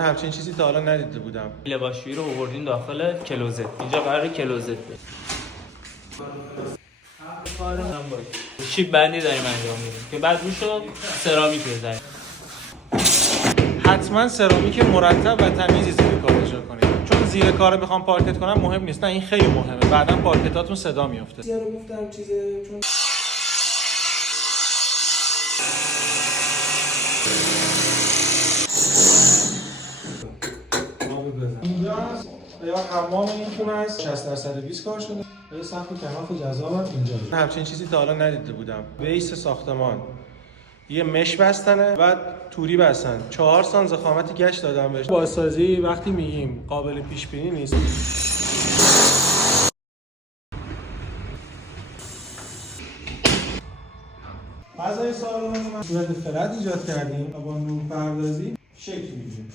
همچین چیزی تا حالا ندیده بودم. لباسشویی رو آوردین داخل کلوزت. اینجا قراره کلوزت بشه. شیب بندی داریم انجام میدیم که بعد روشو سرامیک بزنیم. حتما سرامیک مرتب و تمیزی زیر کار اجرا کنید، چون زیر کار بخوام پارکت کنم مهم نیست. نه این خیلی مهمه، بعدا پارکتاتون صدا میفته. رو گفتم چیزه چون اینجا هست یا حمام این خونه است 60% کار شده. یه سقف کماف جذابم اینجا. همچین چیزی تا حالا ندیده بودم. بیس ساختمان یه مش بستنه و توری بستن. 4 سان ضخامت گشت دادم بهش. بازسازی وقتی میگیم قابل پیش بینی نیست. فضای سالن رو صورت فلت ایجاد کردیم و با نور پردازی شکل میدیم.